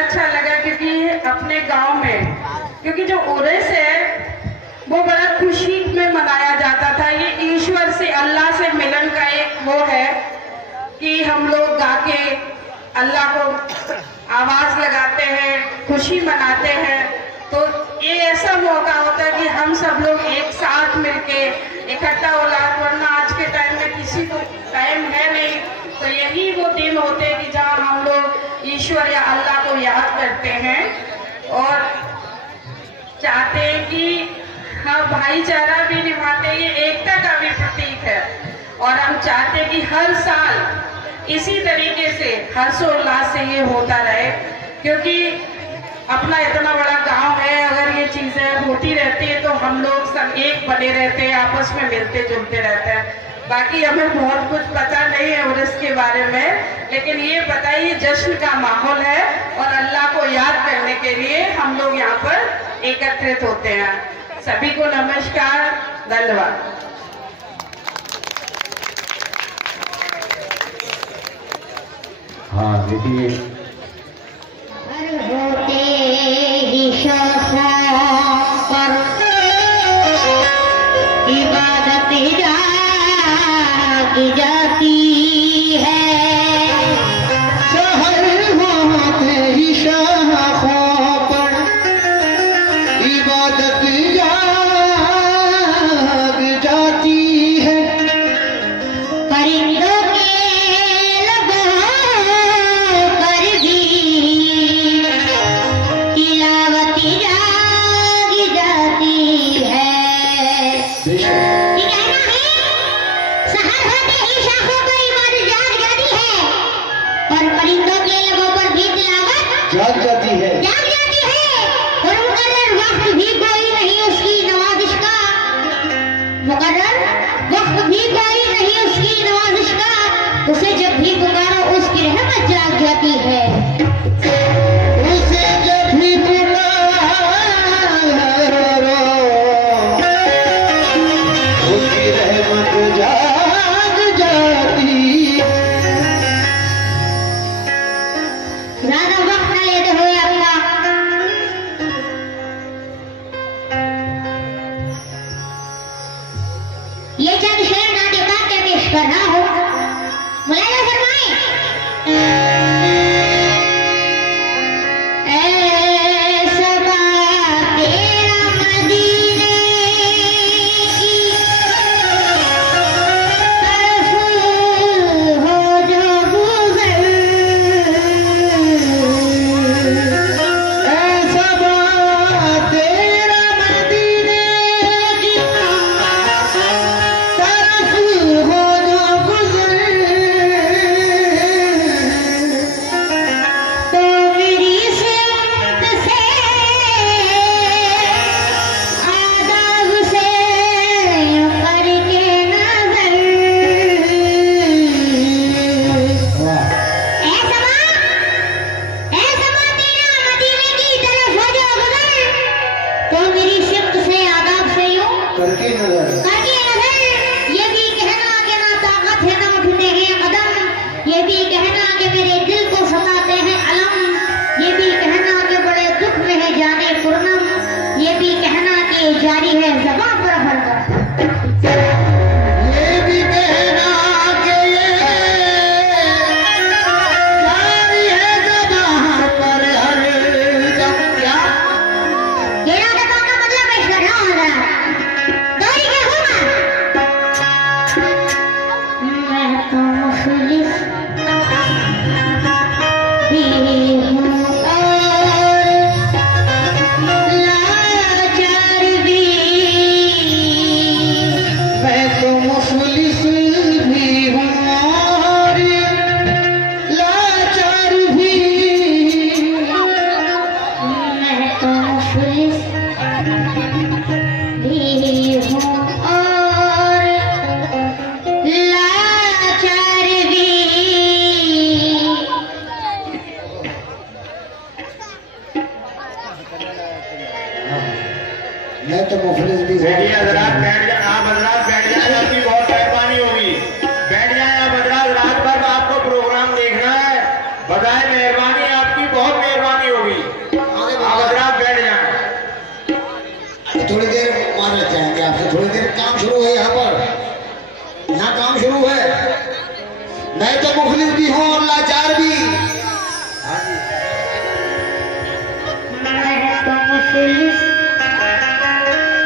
अच्छा लगा क्योंकि अपने गांव में, क्योंकि जो उर्स है वो बड़ा खुशी में मनाया जाता था। ये ईश्वर से, अल्लाह से मिलन का एक वो है कि हम लोग गा के अल्लाह को आवाज लगाते हैं, खुशी मनाते हैं। तो ये ऐसा मौका होता है कि हम सब लोग एक साथ मिलके इकट्ठा होला, वरना आज के टाइम में किसी को टाइम है नहीं। तो यही वो दिन होते हैं कि जहाँ हम लोग ईश्वर या अल्लाह को याद करते हैं और चाहते हैं कि हाँ भाईचारा भी निभाते हैं, ये एकता का भी प्रतीक है। और हम चाहते हैं कि हर साल इसी तरीके से हर्षोल्लास से ये होता रहे, क्योंकि अपना इतना बड़ा गांव है, अगर ये चीजें होती रहती है तो हम लोग सब एक बने रहते हैं, आपस में मिलते जुलते रहते हैं। बाकी हमें बहुत कुछ पता नहीं है उर्स के बारे में, लेकिन ये पता है ये जश्न का माहौल है और अल्लाह को याद करने के लिए हम लोग यहाँ पर एकत्रित होते हैं। सभी को नमस्कार, धन्यवाद। हाँ देखिए, इबादत जागी जाती है, सहर होते ही शाखों पर इबादत जाग जाती है। परिंदों के लबों पर भी तिलावत जागी जाती है। परिंदों के लबों पर भी तिलावत जाग जाती है। और मुकर्रर वक्त भी कोई नहीं उसकी नवाजिश का, मुकर्रर वक्त भी कोई नहीं उसकी नवाजिश का। उसे जब भी पुकारो उसकी रहमत जाग जाती है। उसे जब भी पुकारो उसकी रहमत जाग जाती है। ज्यादा वक्त न लेते हुए अपना ये चंद शेर नाते गाते पेश कर रहा हूँ। मुलायजा फरमाएं। करके नजर ये भी कहना कि ना ताकत है ना उठते हैं कदम, ये भी कहना कि मेरे दिल को सताते हैं अलम, ये भी कहना कि बड़े दुख में है जाने पूर्णम, ये भी कहना कि जारी है ज़बां पर हरदम। ये भी कहना कि ये जारी है ज़बां पर हरदम। क्या कहना का मतलब है शराब दौरी के हुआ मैं तो मुखलिस भी हूँ और लाचार भी। मैं तो मुखलिस भी हूँ और लाचार भी। मैं तो मुखलिस भी हूँ और लाचार भी। मैं तो मुखलिस भी देखिए हजरात बैठ जाए, आप हजरात बैठ जाए, आपकी बहुत मेहरबानी होगी। बैठ जाए आप हजरात, रात भर आपको प्रोग्राम देखना है। बजाय मेहरबानी आपकी बहुत मेहरबानी होगी।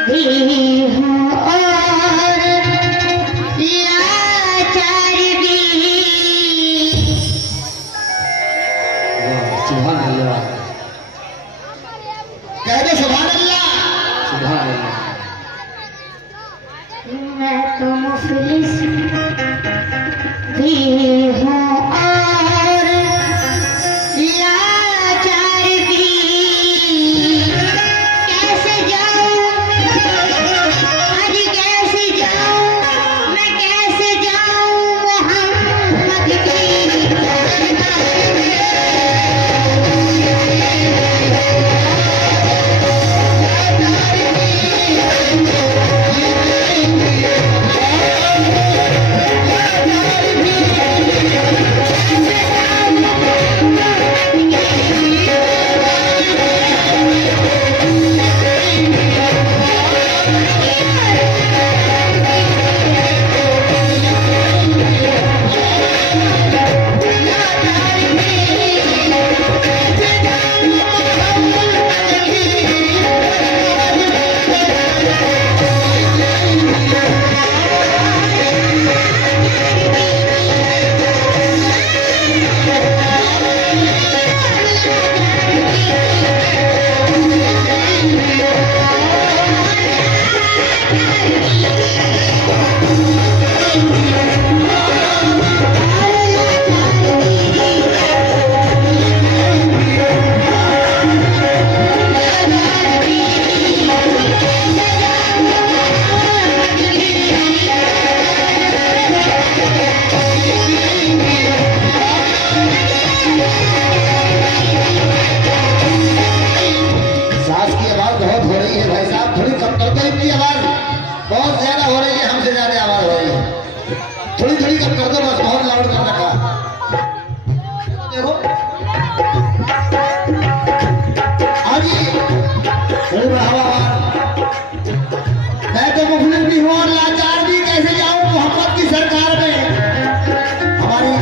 भी हूँ और लाचार भी। सुभान अल्लाह, कह दो सुभान अल्लाह। सुभान अल्लाह। मैं तो मुफलिस भी हूँ और लाचार भी। कैसे जाऊँ आज, कैसे जाऊँ मैं, कैसे जाऊँ मोहम्मद की दरबार में। सांस की आवाज बहुत हो रही है भाई साहब, थोड़ी कम कर दो। इनकी आवाज बहुत ज्यादा हो रही है, हमसे ज्यादा आवाज हो रही है। थोड़ी थोड़ी कम कर दो बस, बहुत लाउड कर रखा। देखो आगे थोड़ी बढ़ावा आवाज। मैं तो मुफलिस भी हूँ और लाचार भी, कैसे जाऊँ मोहम्मद की सरकार में। हमारी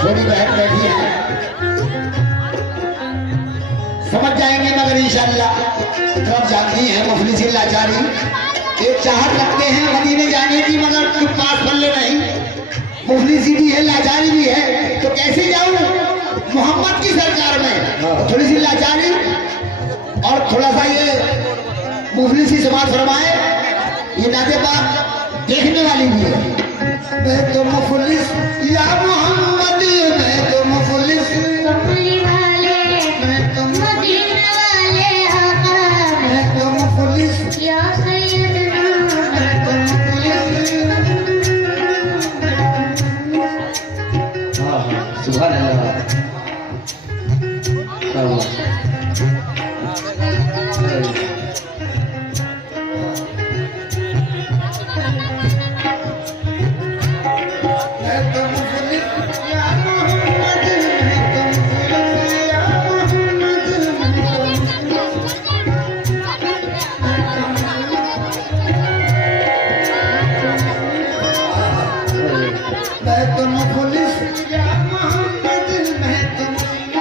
छोटी बहन बैठी है, समझ जाएंगे मगर इंशाअल्लाह। तरफ जाती है मुफलिसी लाचारी, एक चाहत रखते हैं मदीने जाने की मगर कुछ पास पल्ले नहीं। मुफलिसी भी है, लाचारी भी है, तो कैसे जाऊं मोहम्मद की सरकार में। थोड़ी सी लाचारी और थोड़ा सा ये मुफलिसी समाज फरमाए, ये नाते बात देखने वाली भी है। मैं तो मुफलिस या मोहम्मद, मैं तो मुफलिस, कमली वाले मैं तो मदीना वाले आका, मैं तो मुफलिस, या सैयदना मैं तो मुफलिस। हाँ हाँ, सुभान अल्लाह। क्या हुआ? मैं तो मुफलिस या मोहम्मद, मैं तो मुफलिस या मोहम्मद, मैं तो मुफलिस या मोहम्मद, मैं तो मुफलिस।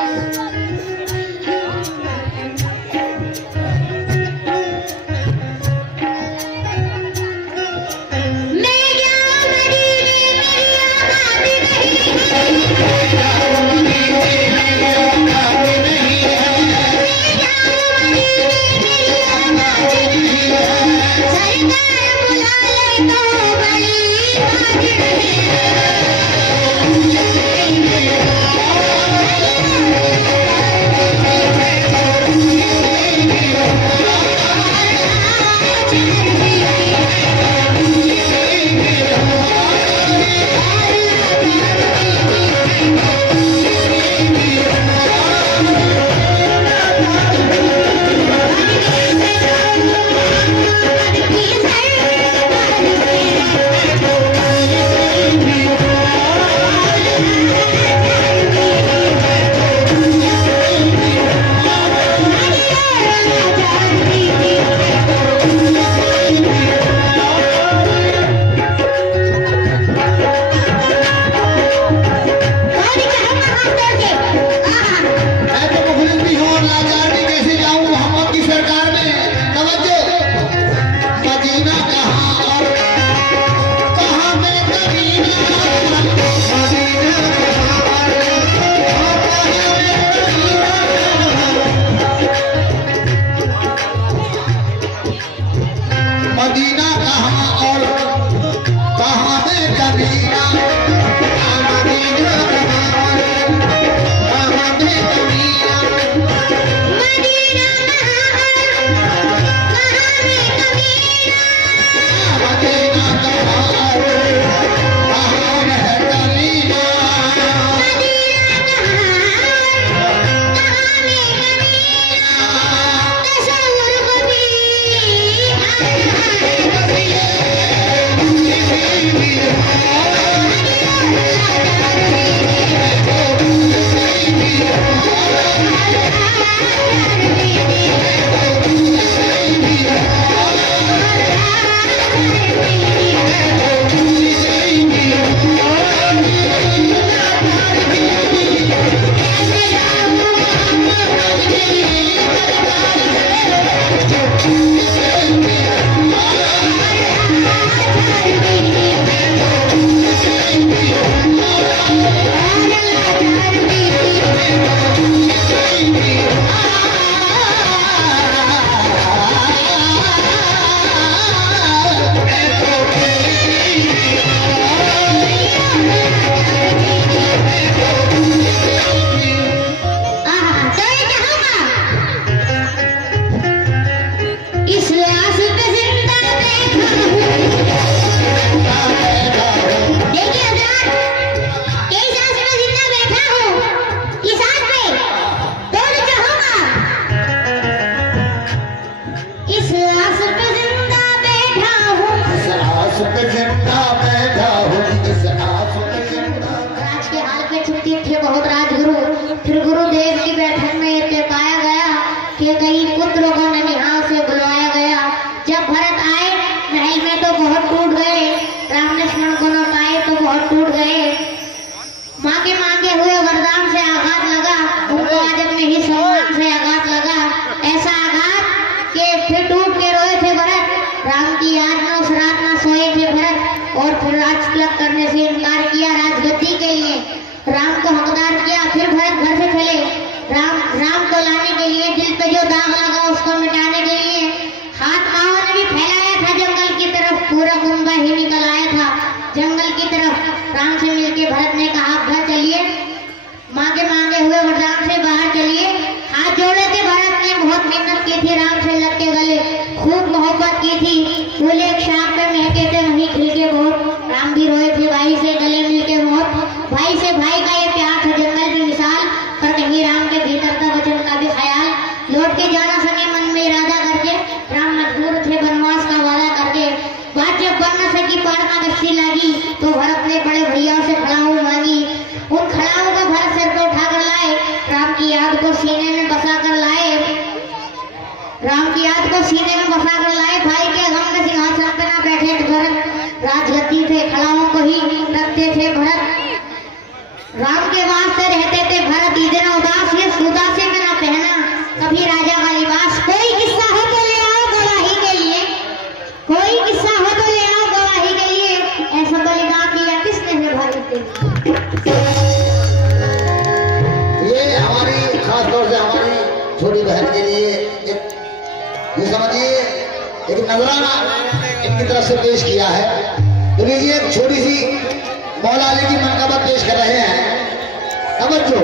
कई पुत्रों को ननिहाल से बुलवाया गया। जब भरत आए महल में तो बहुत टूट गए, राम लक्ष्मण को न पाए तो बहुत टूट गए। माँ के मांगे हुए वरदान से आघात लगा, उनको आज अपने ही सम्मान से आघात लगा। ऐसा आघात के फिर टूट के रोए थे भरत। राम की याद में उस रात न सोए थे भरत और फिर राज तिलक करने से इनकार किया राजगद्दी के लिए। राम को हकदार किया, फिर भरत घर से चले। राम को लाने के लिए, दिल पे जो दाग लगा उसको मिटाने के लिए हाथ माओ ने भी फैलाया था जंगल की तरफ। पूरा कुंभा ही निकल आया था जंगल की तरफ। राम से मिलके भरत ने कहा घर चलिए, माँ के मांगे हुए वरदान से बाहर चलिए। हाथ जोड़े थे भरत ने, बहुत मेहनत की थी राम से लग के गले, खूब मोहब्बत की थी। फूल एक शाख पे महके थे वहीं खिलके बहुत। राम भी रोए थे भाई से गले मिलके बहुत। भाई से भाई का ये प्यार था जंगल की मिसाल, पर कहीं राम के भीतर था वचन का भी ख्याल। लौट के जाना सके मन में इरादा करके, राम मजबूर थे वनवास का वादा करके। बात जब बन न सकी पार का कश्ती लागी, तो भरत ने बड़े भैया से खड़ाऊ मांगी। उन खड़ाऊ को भरत सिर पर उठाकर लाए, राम की याद को सीने में बसा कर लाए। राम की याद को सीने में बसा कर लाए। भाई के गम में सिंहासन पे ना बैठे थे भरत, राजगद्दी थे खड़ाओं को ही रखते थे भरत। राम के वास्ते रहते थे भरत इधर उदास, ये उदासी में ना पहना कभी राजा का लिबास। कोई किस्सा हो तो ले आओ गवाही के लिए, कोई किस्सा हो तो ले आओ गवाही के लिए। ऐसा बलिदान दिया किसने है भारत के? ये हमारी खास तौर से हमारी छोटी बहन के लिए एक ये समझिए एक नजराना इनकी तरफ से पेश किया है। तो लीजिए एक छोटी सी मौला अली की मनकबत पेश कर रहे हैं, समझो।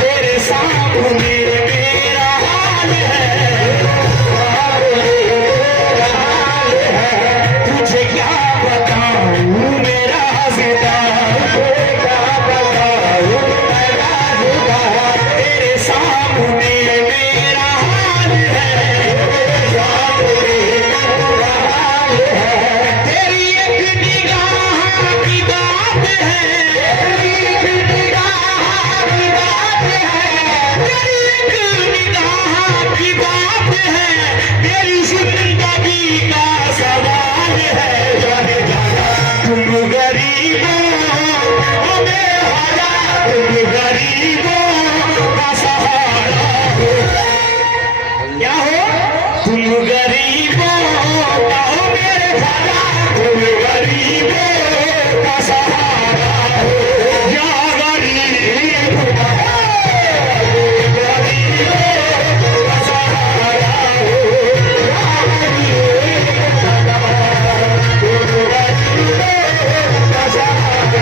तेरे सामने मेरा हाल है, तुझे क्या बताऊं मेरा जिदा, क्या बताऊं मेरा जिदा। तेरे सामने मेरा हाल है, तेरी एक निगाह की बात है, तेरी एक निगाह की बात है, तेरी एक निगाह की बात है, मेरी जिंदगी का सवाल है। जाने जाना तुम गरीबों हमें हारा, तुम गरीबों का सहारा हो। क्या हो तुम गरीबों का हो मेरे भाला, तुम गरीबों का सहारा हो। या गरीब गरीबों का सहारा हो, या गरीब तुम गरीबों का सहारा हो।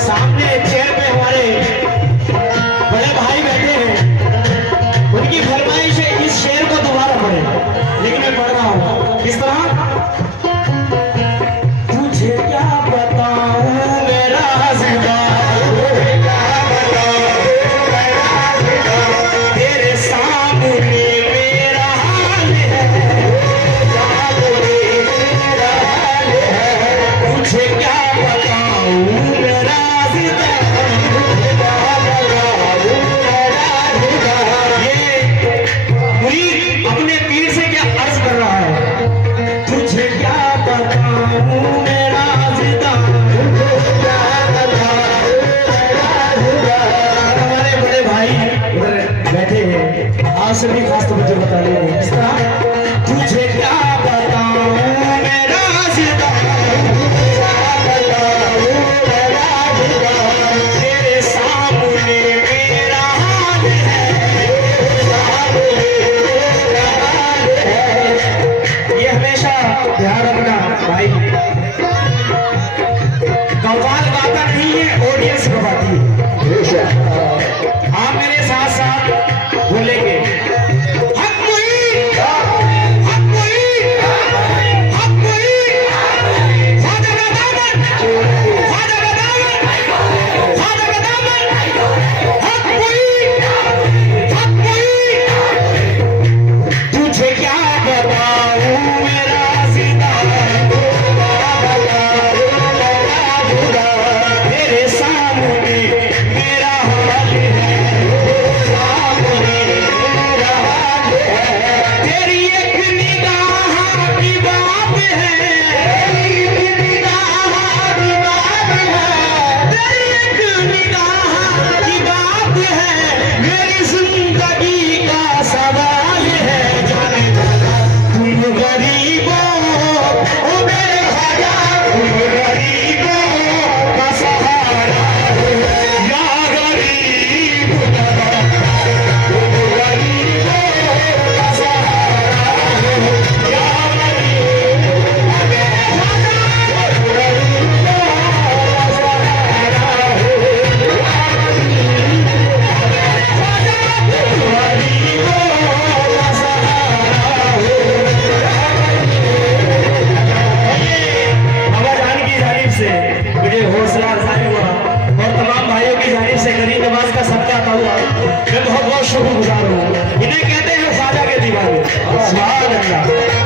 सामने चेयर पे हमारे बड़े भाई बैठे हैं, उनकी फरमाइश है इस शेर को दोबारा पढ़े, लेकिन मैं पढ़ रहा हूँ किस तरह। तुझे क्या बताऊं मेरा जिदा, तुझे क्या बताऊं मेरा जिदा, तेरे सामने मेरा हाल है, सामने मेरा हाल है। तुझे क्या बताऊं मेरा जिदा, तुझे क्या बताऊं मेरा जिदा। ये मुरीद अपने पीर से क्या अर्ज कर रहा है, तुझे क्या बताऊं मेरा जिदा, तुझे क्या बताऊं मेरा जिदा। हमारे बड़े भाई उधर बैठे हैं, आपसे भी खास तौर पर बता रहे हैं इस तरह। तुझे क्या बताऊं मेरा जिदा, तुझे क्या बताऊं मेरा जिदा, तेरे सामने मेरा हाल है, सामने मेरा हाल है। ये हमेशा ध्यान रखना भाई, कव्वाल गाता नहीं है, ऑडियंस गवाती है। आप मेरे साथ साथ बोलेंगे, हक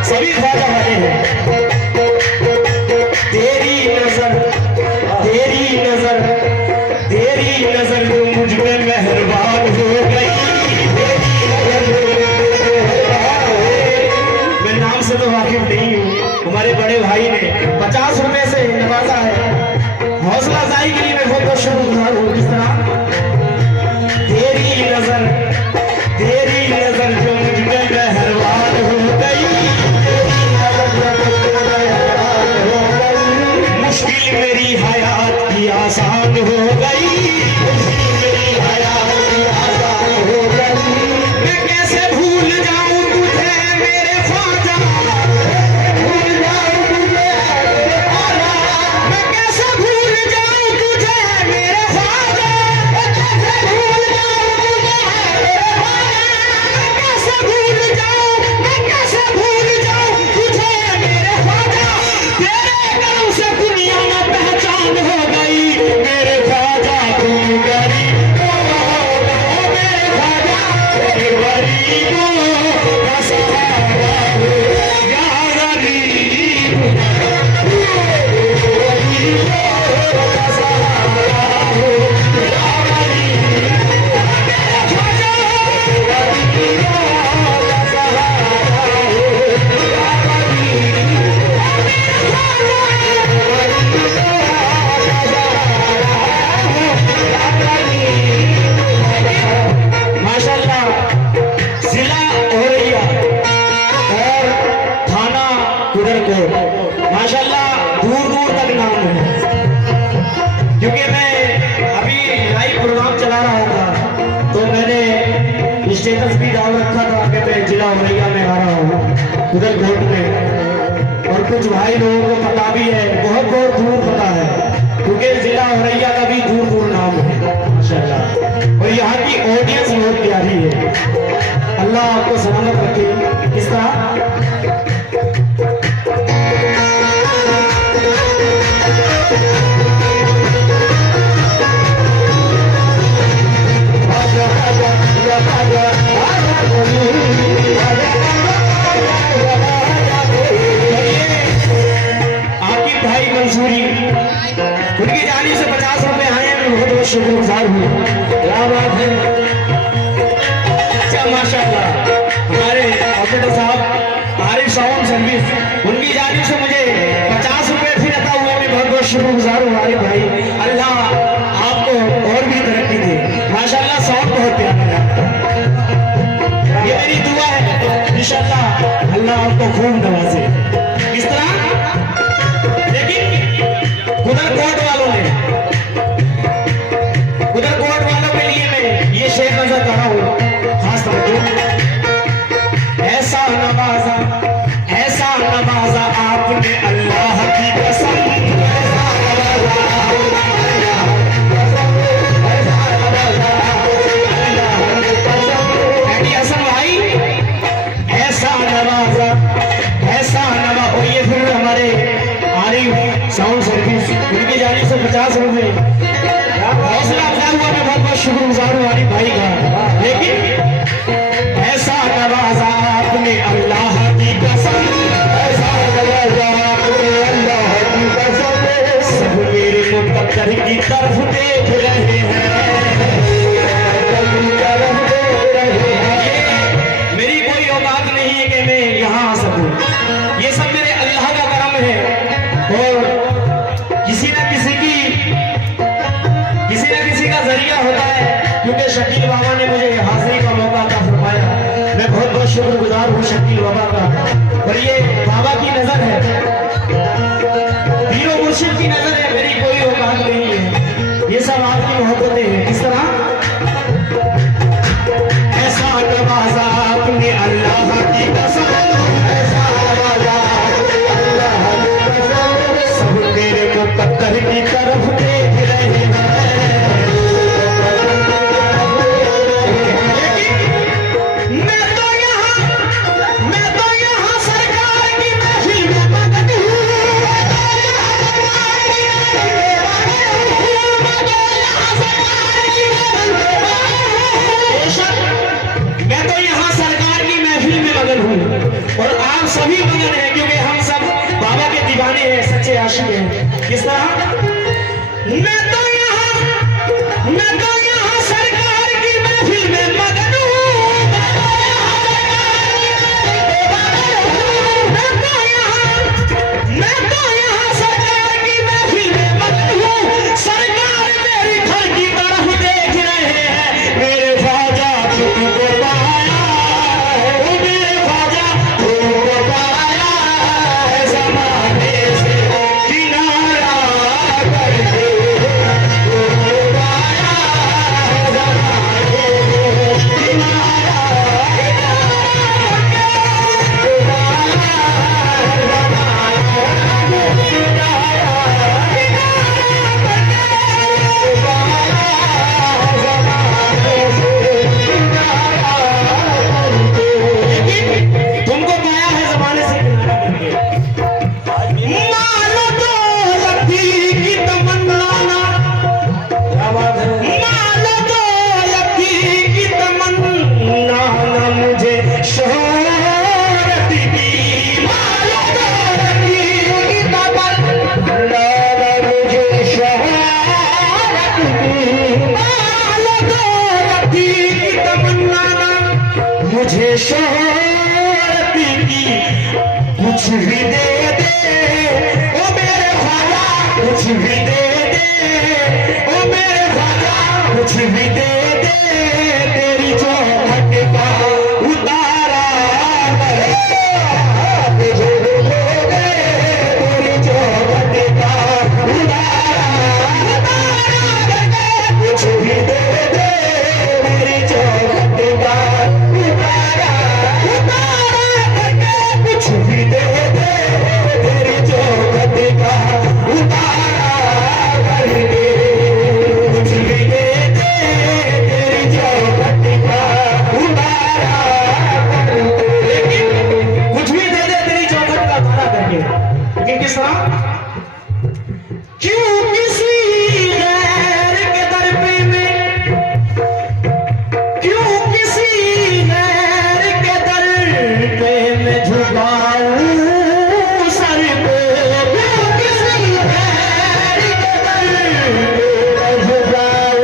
सभी ख्वाजा वाले हैं। तेरी नजर जो मुझ पे मेहरबान हो गई, मैं नाम से तो वाकिफ नहीं हूँ, हमारे बड़े भाई ने 50 रुपए से नवाजा है। हौसला अफजाई के लिए मैं बहुत बहुत शुक्रगुजार हूँ। किस तरह तेरी नजर जो मुझ पे मेहरबान हो गई, मुश्किल मेरी हयात की आसान हो गई, मैं कैसे भूल जाऊं तुझे मेरे ख्वाजा, मैं कैसे भूल जाऊं तुझे मेरे ख्वाजा, मैं कैसे भूल जाऊं तुझे मेरे ख्वाजा, तेरे करम से दुनिया में पहचान हो गई, मेरे ख्वाजा तू गरीब मेरे ख्वाजा गरीबों का सहारा हो, या गरीब गरीबों का सहारा हो, या गरीब ख्वाजा गरीबों का सहारा हो, या माशाल्लाह जिला औरैया और थाना कुदरकोट माशाल्लाह दूर दूर तक नाम है। क्योंकि मैं अभी लाइव प्रोग्राम चला रहा था तो मैंने स्टेटस भी डाल रखा था कि मैं जिला औरैया में आ रहा हूँ कुदरकोट में, और कुछ भाई लोगों को पता भी है, बहुत बहुत दूर पता है, क्योंकि जिला औरैया का भी दूर दूर नाम है माशाल्लाह। और यहाँ की ऑडियंस बहुत प्यारी है, अल्लाह आपको सलामत रखे। किस तरह आकिब भाई मंसूरी, उनकी जानी से 50 रुपए आए हैं, मैं बहुत बहुत शुक्रगुजार हूँ। क्या बात है, क्या माशाल्लाह। हमारे ऑपरेटर साहब आरिफ साउंड सर्विस, उनकी जानी से मुझे 50 रुपए फिर अता हुए, मैं बहुत बहुत शुक्रगुजार हूँ आरिफ भाई। अल्लाह आपको और भी तरक्की दे। माशाल्लाह साउंड बहुत प्यारा है, ये मेरी दुआ है, इंशाल्लाह अल्लाह आपको खूब नवाजे। इस तरह लेकिन कुदरकोट वालों के लिए मैं ये शेर नजर कर रहा हूँ, खास तवज्जो। ऐसा नवाजा आपने अल्लाह की कसम, हसन भाई ऐसा नवाजा। और ये फिर हमारे आरिफ साउंड सर्विस, उनकी जाने से 50 रुपए हौसला अफजा हुआ, मैं बहुत बहुत शुक्रगुजार हूँ आरिफ भाई का। लेकिन ऐसा नवाजा आपने अल्लाह की कसम, ऐसा नवाजा आपने अल्लाह की कसम, सब मेरे मुकद्दर की तरफ देख रहे हैं, मेरी कोई औकात नहीं है कि मैं यहाँ आ सकूं, ये सब मेरे अल्लाह का करम है। और किसी न किसी का जरिया होता है, क्योंकि शकील बाबा ने मुझे हाजिरी का मौका अता फरमाया, मैं बहुत बहुत शुक्रगुजार हूँ शकील बाबा का। और ये बाबा की नजर है, पीरो मुर्शिद की नजर है, मेरी कोई औकात नहीं है, ये सब आपकी मोहब्बतें हैं। किस तरह ऐसा नवाजा आपने अल्लाह की कसम, ऐसा नवाजा अल्लाह की कसम, सब मेरे मुकद्दर की तरफ देख रहे हैं। मैं तो यहाँ सरकार किस तरह? मैं तो यहाँ सरकार की महफिल में मगन हूँ। मैं तो यहाँ सरकार की महफिल में मगन हूँ। सरकार मेरी घर की तरफ देख रहे हैं। मेरे ख्वाजा तुमको पाया है, मेरे ख्वाजा तुमको पाया है, ज़माने से किनारा करके तुमको पाया है, ज़माने से किनारा तुमको पाया है, ज़माने से किनारा करके। मानो तो लकी की तमन्ना ना, क्या बात है? मानो तो लकी की तमन्ना ना, मुझे शोहरत की। मानो तो लकी की तमन्ना ना, मुझे शोहरत की। मानो तो लकी की तमन्ना ना, मुझे शोहरत की। कुछ भी दे दे ओ मेरे ख्वाजा, कुछ भी दे दे ओ मेरे ख्वाजा, कुछ भी दे दे। तेरी चौखट का उतारा तुझे दे दे, तेरी चौखट का उतारा कुछ भी दे दे, मेरी चौखट का उतारा कुछ भी दे दे, तेरी चौखट का उतारा करके। कुछ भी दे दे, तेरी चौखट का उतारा करके। लेकिन कुछ भी दे दे, तेरी चौखट का उतारा करके। लेकिन किस तरह? क्यों किसी गैर के दर पे मैं, क्यों किसी गैर के दर पे मैं झुकाऊं सर को? क्यों किसी गैर के दर पे मैं झुकाऊं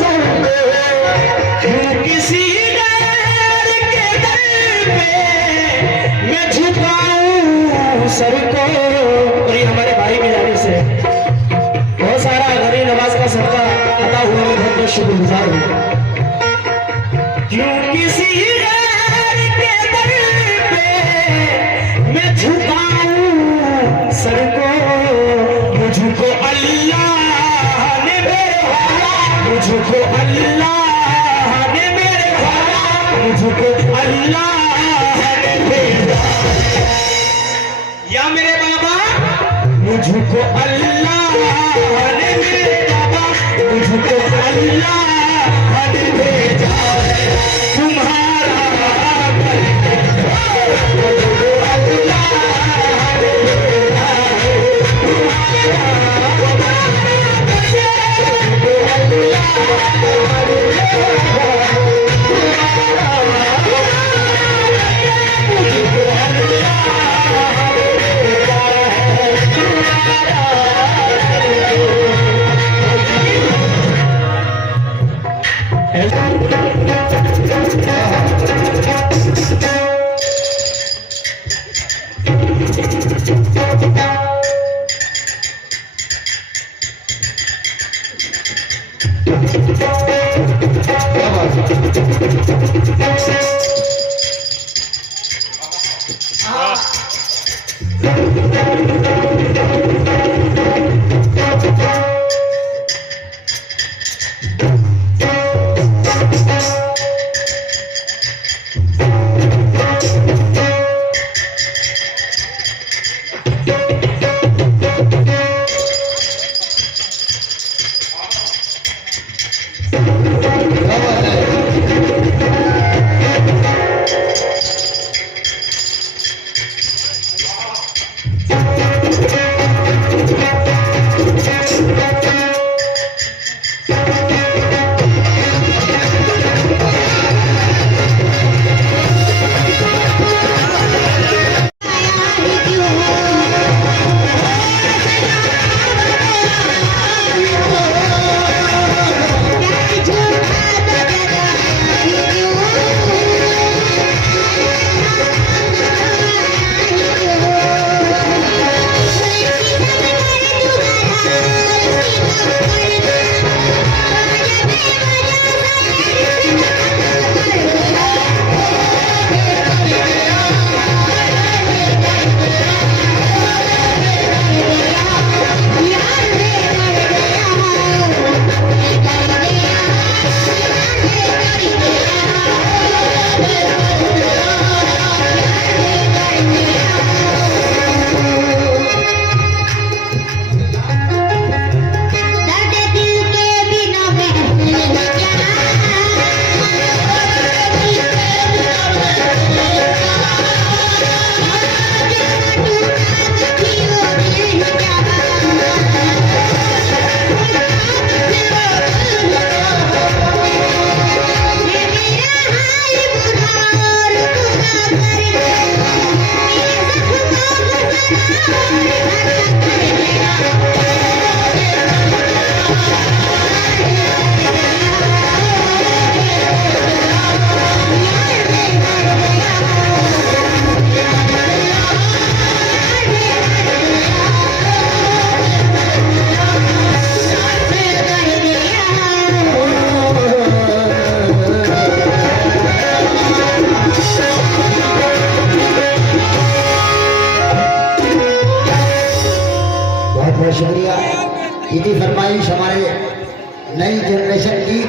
सर को? क्यों किसी गैर के दर पे मैं झुकाऊं सर को? और ये हमारे भाई की जाने से बहुत सारा गरीब नवाज का सदका अता हुआ, मैं बहुत बहुत शुक्रगुजार हूँ। क्यों किसी गैर के दर पे मैं झुकाऊं सर को? मुझको अल्लाह ने मेरे ख्वाजा, मुझको अल्लाह ने मेरे ख्वाजा, मुझको अल्लाह ने भेजा। या मेरे बाबा, मुझको अल्लाह ने मेरे बाबा, मुझको अल्लाह ने भेजा है तुम्हारा करके। मुझको अल्लाह ने भेजा है तुम्हारा करके। मुझको अल्लाह ने भेजा है मुझको अल्लाह ने भेजा है तुम्हारा।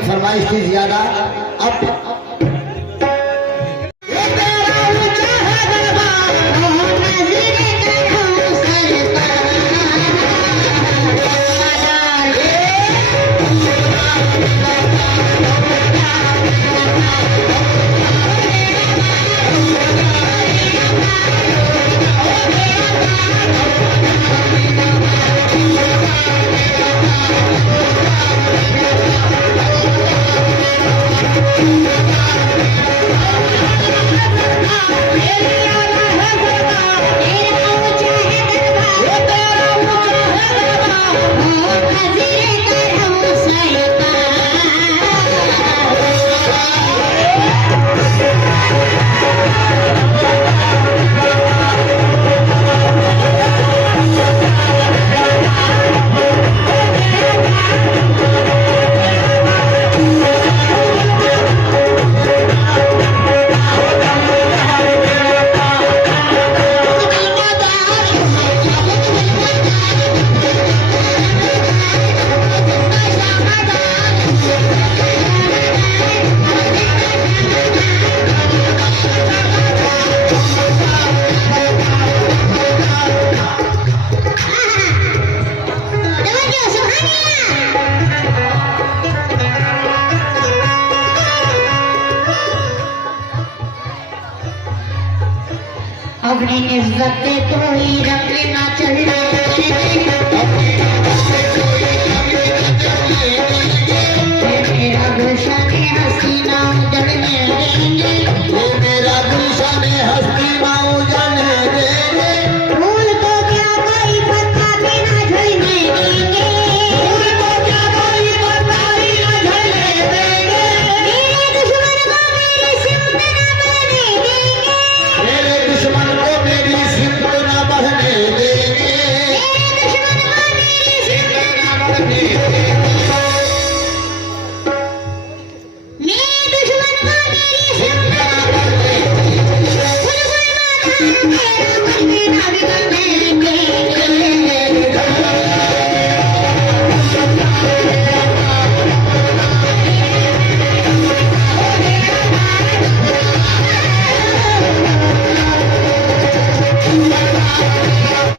फरमाइश थी ज्यादा। अब अपनी इज्जत तो ही रखना चाहिए। मेरा गुलशन हसीना उजड़ने देंगे, मेरा गुलशन हसीना उजड़ने देंगे, फूल को क्या कोई पत्ता भी ना झड़ने देंगे, फूल को क्या कोई पत्ता भी न झड़ने देंगे, मेरे दुश्मन को मेरी सिमत ना बहने देंगे, मेरे दुश्मन को मेरी सिमत न बढ़ने देंगे, मेरे दुश्मन को मेरी सिमत ना बढ़ने देंगे।